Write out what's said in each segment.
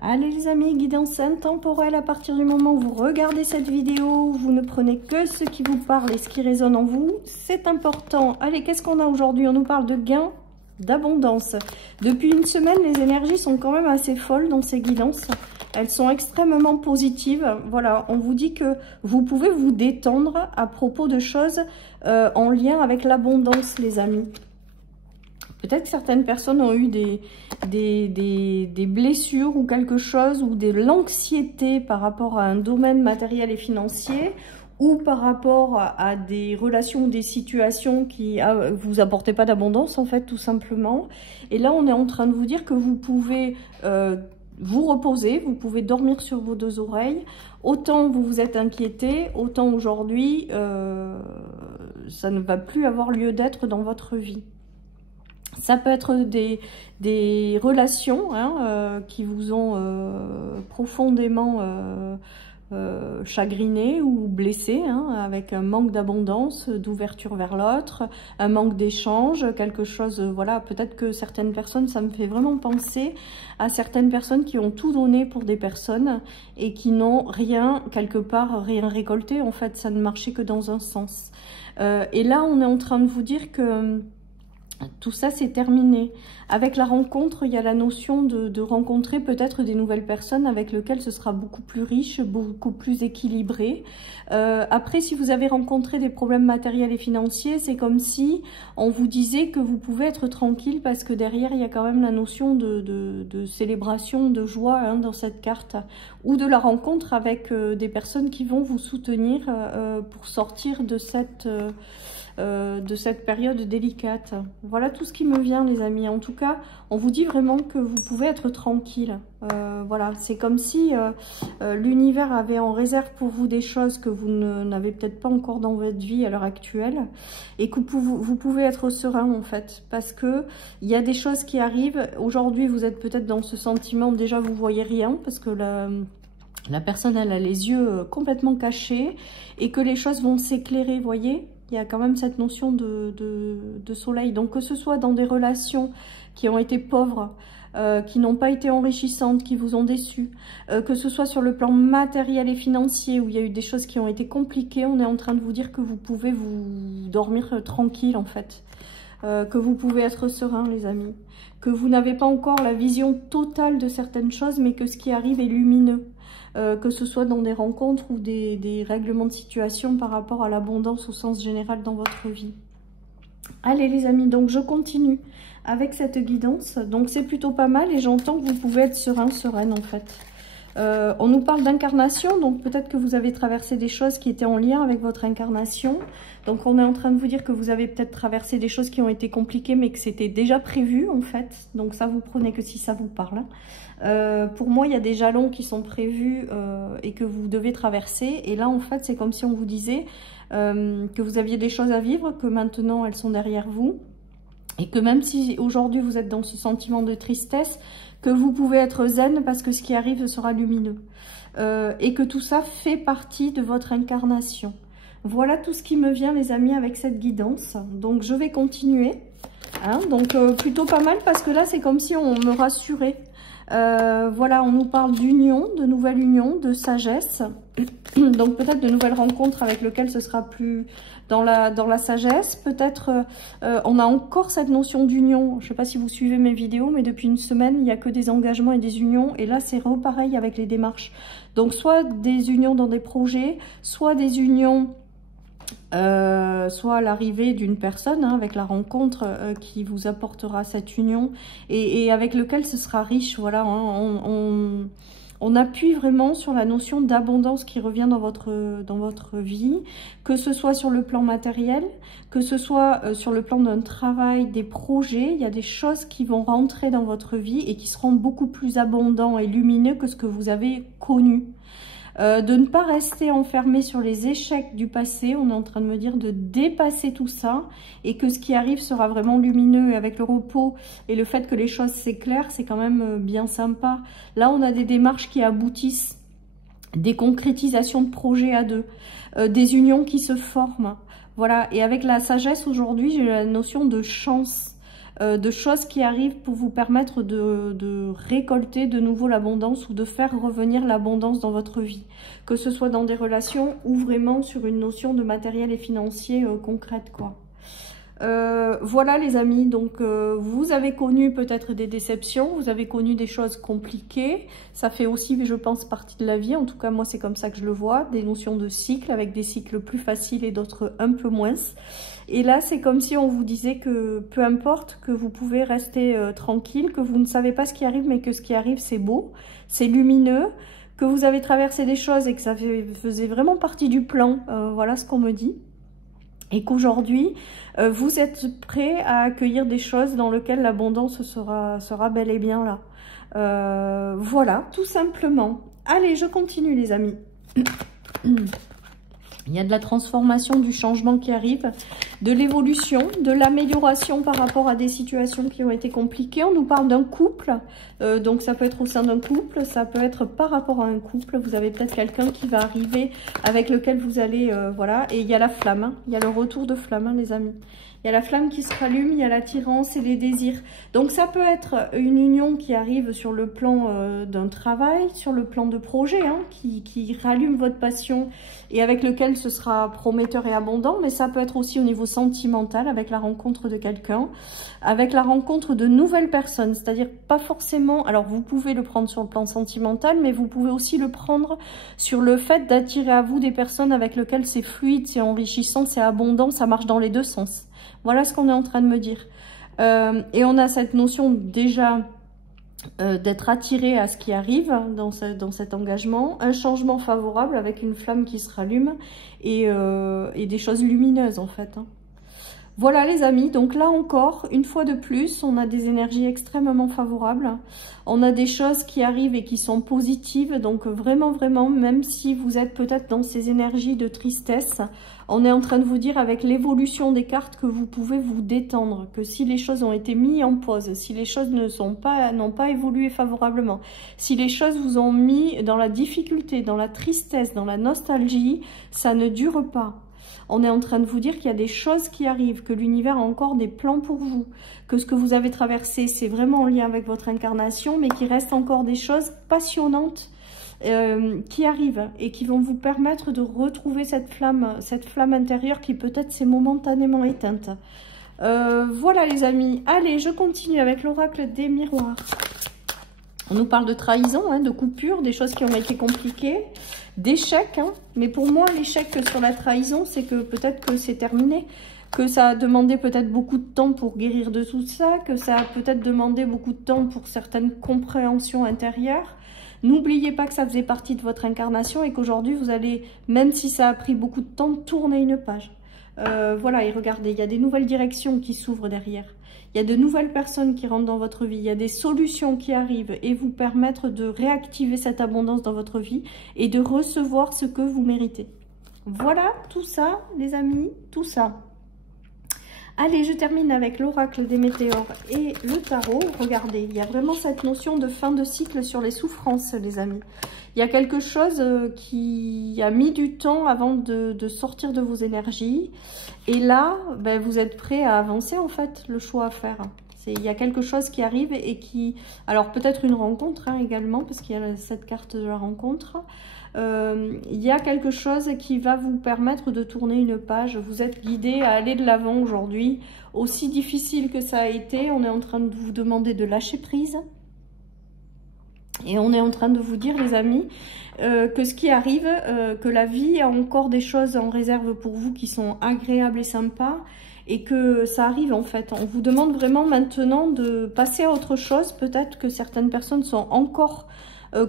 Allez les amis, guidance intemporelle, à partir du moment où vous regardez cette vidéo, vous ne prenez que ce qui vous parle et ce qui résonne en vous, c'est important. Allez, qu'est-ce qu'on a aujourd'hui? On nous parle de gain, d'abondance. Depuis une semaine, les énergies sont quand même assez folles dans ces guidances. Elles sont extrêmement positives. Voilà, on vous dit que vous pouvez vous détendre à propos de choses en lien avec l'abondance, les amis. Peut-être que certaines personnes ont eu des blessures ou quelque chose, ou de l'anxiété par rapport à un domaine matériel et financier, ou par rapport à des relations ou des situations qui vous apportaient pas d'abondance, en fait, tout simplement. Et là, on est en train de vous dire que vous pouvez vous reposer, vous pouvez dormir sur vos deux oreilles. Autant vous vous êtes inquiété, autant aujourd'hui, ça ne va plus avoir lieu d'être dans votre vie. Ça peut être des relations qui vous ont profondément chagriné ou blessé, avec un manque d'abondance, d'ouverture vers l'autre, un manque d'échange, quelque chose, voilà, peut-être que certaines personnes, ça me fait vraiment penser à certaines personnes qui ont tout donné pour des personnes et qui n'ont rien, quelque part, rien récolté. En fait, ça ne marchait que dans un sens. Et là, on est en train de vous dire que tout ça, c'est terminé. Avec la rencontre, il y a la notion de rencontrer peut-être des nouvelles personnes avec lesquelles ce sera beaucoup plus riche, beaucoup plus équilibré. Après, si vous avez rencontré des problèmes matériels et financiers, c'est comme si on vous disait que vous pouvez être tranquille parce que derrière, il y a quand même la notion de célébration, de joie dans cette carte. Ou de la rencontre avec des personnes qui vont vous soutenir pour sortir de cette période délicate. Voilà tout ce qui me vient, les amis. En tout cas, on vous dit vraiment que vous pouvez être tranquille. Voilà, c'est comme si l'univers avait en réserve pour vous des choses que vous n'avez peut-être pas encore dans votre vie à l'heure actuelle, et que vous pouvez être serein, en fait, parce que il y a des choses qui arrivent. Aujourd'hui, vous êtes peut-être dans ce sentiment, déjà vous voyez rien, parce que la personne, elle a les yeux complètement cachés, et que les choses vont s'éclairer, voyez. Il y a quand même cette notion de soleil. Donc que ce soit dans des relations qui ont été pauvres, qui n'ont pas été enrichissantes, qui vous ont déçu, que ce soit sur le plan matériel et financier, où il y a eu des choses qui ont été compliquées, on est en train de vous dire que vous pouvez vous dormir tranquille, en fait. Que vous pouvez être serein, les amis. Que vous n'avez pas encore la vision totale de certaines choses, mais que ce qui arrive est lumineux. Que ce soit dans des rencontres ou des règlements de situation par rapport à l'abondance au sens général dans votre vie. Allez les amis, donc je continue avec cette guidance. Donc c'est plutôt pas mal et j'entends que vous pouvez être serein, sereine en fait. On nous parle d'incarnation, donc peut-être que vous avez traversé des choses qui étaient en lien avec votre incarnation. Donc on est en train de vous dire que vous avez peut-être traversé des choses qui ont été compliquées, mais que c'était déjà prévu en fait. Donc ça, vous prenez que si ça vous parle. Pour moi, il y a des jalons qui sont prévus et que vous devez traverser. Et là, en fait, c'est comme si on vous disait que vous aviez des choses à vivre, que maintenant, elles sont derrière vous. Et que même si aujourd'hui, vous êtes dans ce sentiment de tristesse, que vous pouvez être zen parce que ce qui arrive sera lumineux. Et que tout ça fait partie de votre incarnation. Voilà tout ce qui me vient, les amis, avec cette guidance. Donc, je vais continuer. Donc, plutôt pas mal parce que là, c'est comme si on me rassurait. Voilà, on nous parle d'union, de nouvelle union, de sagesse. Donc, peut-être de nouvelles rencontres avec lesquelles ce sera plus dans la sagesse. Peut-être, on a encore cette notion d'union. Je ne sais pas si vous suivez mes vidéos, mais depuis une semaine, il n'y a que des engagements et des unions. Et là, c'est repareil avec les démarches. Donc, soit des unions dans des projets, soit des unions... soit l'arrivée d'une personne avec la rencontre qui vous apportera cette union et avec lequel ce sera riche. Voilà, on appuie vraiment sur la notion d'abondance qui revient dans votre vie, que ce soit sur le plan matériel, que ce soit sur le plan d'un travail, des projets. Il y a des choses qui vont rentrer dans votre vie et qui seront beaucoup plus abondants et lumineux que ce que vous avez connu. De ne pas rester enfermé sur les échecs du passé. On est en train de me dire de dépasser tout ça et que ce qui arrive sera vraiment lumineux. Et avec le repos et le fait que les choses s'éclairent, c'est quand même bien sympa. Là, on a des démarches qui aboutissent, des concrétisations de projets à deux, des unions qui se forment. Voilà, et avec la sagesse aujourd'hui, j'ai la notion de chance. de choses qui arrivent pour vous permettre de récolter de nouveau l'abondance ou de faire revenir l'abondance dans votre vie. Que ce soit dans des relations ou vraiment sur une notion de matériel et financier concrète, quoi. Voilà les amis, donc vous avez connu peut-être des déceptions, vous avez connu des choses compliquées, ça fait aussi je pense partie de la vie, en tout cas moi c'est comme ça que je le vois, des notions de cycle avec des cycles plus faciles et d'autres un peu moins. Et là c'est comme si on vous disait que peu importe, que vous pouvez rester tranquille, que vous ne savez pas ce qui arrive mais que ce qui arrive c'est beau, c'est lumineux, que vous avez traversé des choses et que ça faisait vraiment partie du plan, voilà ce qu'on me dit. Et qu'aujourd'hui, vous êtes prêt à accueillir des choses dans lesquelles l'abondance sera bel et bien là. Voilà, tout simplement. Allez, je continue les amis. Il y a de la transformation, du changement qui arrive, de l'évolution, de l'amélioration par rapport à des situations qui ont été compliquées. On nous parle d'un couple, donc ça peut être au sein d'un couple, ça peut être par rapport à un couple. Vous avez peut-être quelqu'un qui va arriver avec lequel vous allez, voilà. Et il y a la flamme, hein. Il y a le retour de flamme, hein, les amis. Il y a la flamme qui se rallume, il y a l'attirance et les désirs. Donc ça peut être une union qui arrive sur le plan d'un travail, sur le plan de projet, hein, qui rallume votre passion et avec lequel ce sera prometteur et abondant. Mais ça peut être aussi au niveau sentimental, avec la rencontre de quelqu'un, avec la rencontre de nouvelles personnes. C'est-à-dire pas forcément... Alors vous pouvez le prendre sur le plan sentimental, mais vous pouvez aussi le prendre sur le fait d'attirer à vous des personnes avec lesquelles c'est fluide, c'est enrichissant, c'est abondant, ça marche dans les deux sens. Voilà ce qu'on est en train de me dire. Et on a cette notion déjà d'être attiré à ce qui arrive dans cet engagement. Un changement favorable avec une flamme qui se rallume et des choses lumineuses en fait. Hein. Voilà les amis, donc là encore, une fois de plus, on a des énergies extrêmement favorables. On a des choses qui arrivent et qui sont positives. Donc vraiment, vraiment, même si vous êtes peut-être dans ces énergies de tristesse, on est en train de vous dire avec l'évolution des cartes que vous pouvez vous détendre. Que si les choses ont été mises en pause, si les choses n'ont pas évolué favorablement, si les choses vous ont mis dans la difficulté, dans la tristesse, dans la nostalgie, ça ne dure pas. On est en train de vous dire qu'il y a des choses qui arrivent, que l'univers a encore des plans pour vous, que ce que vous avez traversé, c'est vraiment en lien avec votre incarnation, mais qu'il reste encore des choses passionnantes qui arrivent et qui vont vous permettre de retrouver cette flamme intérieure qui peut-être s'est momentanément éteinte. Voilà les amis, allez, je continue avec l'oracle des miroirs. On nous parle de trahison, hein, de coupure, des choses qui ont été compliquées, d'échecs, hein. Mais pour moi, l'échec sur la trahison, c'est que peut-être que c'est terminé, que ça a demandé peut-être beaucoup de temps pour guérir de tout ça, que ça a peut-être demandé beaucoup de temps pour certaines compréhensions intérieures. N'oubliez pas que ça faisait partie de votre incarnation et qu'aujourd'hui, vous allez, même si ça a pris beaucoup de temps, tourner une page. Voilà, et regardez, il y a des nouvelles directions qui s'ouvrent derrière. Il y a de nouvelles personnes qui rentrent dans votre vie. Il y a des solutions qui arrivent et vous permettre de réactiver cette abondance dans votre vie et de recevoir ce que vous méritez. Voilà, tout ça, les amis, tout ça. Allez, je termine avec l'oracle des météores et le tarot. Regardez, il y a vraiment cette notion de fin de cycle sur les souffrances, les amis. Il y a quelque chose qui a mis du temps avant de sortir de vos énergies. Et là, ben, vous êtes prêt à avancer, en fait, le choix à faire. Il y a quelque chose qui arrive et qui... Alors, peut-être une rencontre hein, également, parce qu'il y a cette carte de la rencontre. Il y a quelque chose qui va vous permettre de tourner une page. Vous êtes guidé à aller de l'avant aujourd'hui. Aussi difficile que ça a été, on est en train de vous demander de lâcher prise. Et on est en train de vous dire, les amis, que ce qui arrive, que la vie a encore des choses en réserve pour vous qui sont agréables et sympas. Et que ça arrive en fait. On vous demande vraiment maintenant de passer à autre chose. Peut-être que certaines personnes sont encore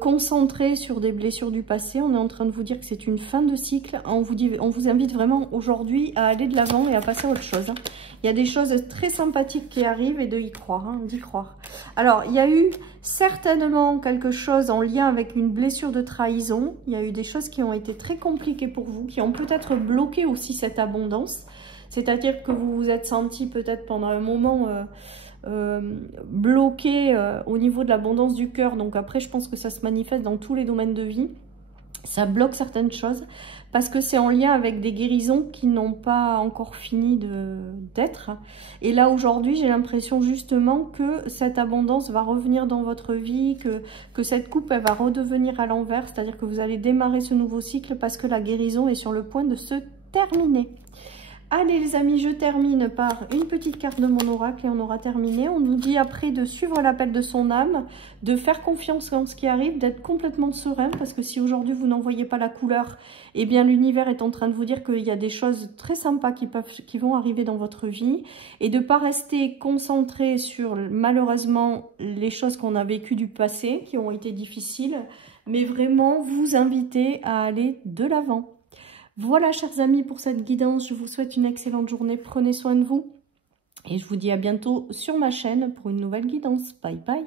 concentrées sur des blessures du passé. On est en train de vous dire que c'est une fin de cycle. On vous invite vraiment aujourd'hui à aller de l'avant et à passer à autre chose. Il y a des choses très sympathiques qui arrivent et d'y croire, hein, d'y croire. Alors, il y a eu certainement quelque chose en lien avec une blessure de trahison. Il y a eu des choses qui ont été très compliquées pour vous, qui ont peut-être bloqué aussi cette abondance. C'est-à-dire que vous vous êtes senti peut-être pendant un moment bloqué au niveau de l'abondance du cœur. Donc après, je pense que ça se manifeste dans tous les domaines de vie. Ça bloque certaines choses parce que c'est en lien avec des guérisons qui n'ont pas encore fini d'être. Et là, aujourd'hui, j'ai l'impression justement que cette abondance va revenir dans votre vie, que cette coupe, elle va redevenir à l'envers. C'est-à-dire que vous allez démarrer ce nouveau cycle parce que la guérison est sur le point de se terminer. Allez les amis, je termine par une petite carte de mon oracle et on aura terminé. On nous dit après de suivre l'appel de son âme, de faire confiance dans ce qui arrive, d'être complètement serein parce que si aujourd'hui vous n'en voyez pas la couleur, eh bien l'univers est en train de vous dire qu'il y a des choses très sympas qui vont arriver dans votre vie et de ne pas rester concentré sur malheureusement les choses qu'on a vécues du passé, qui ont été difficiles, mais vraiment vous inviter à aller de l'avant. Voilà, chers amis, pour cette guidance. Je vous souhaite une excellente journée. Prenez soin de vous. Et je vous dis à bientôt sur ma chaîne pour une nouvelle guidance. Bye bye.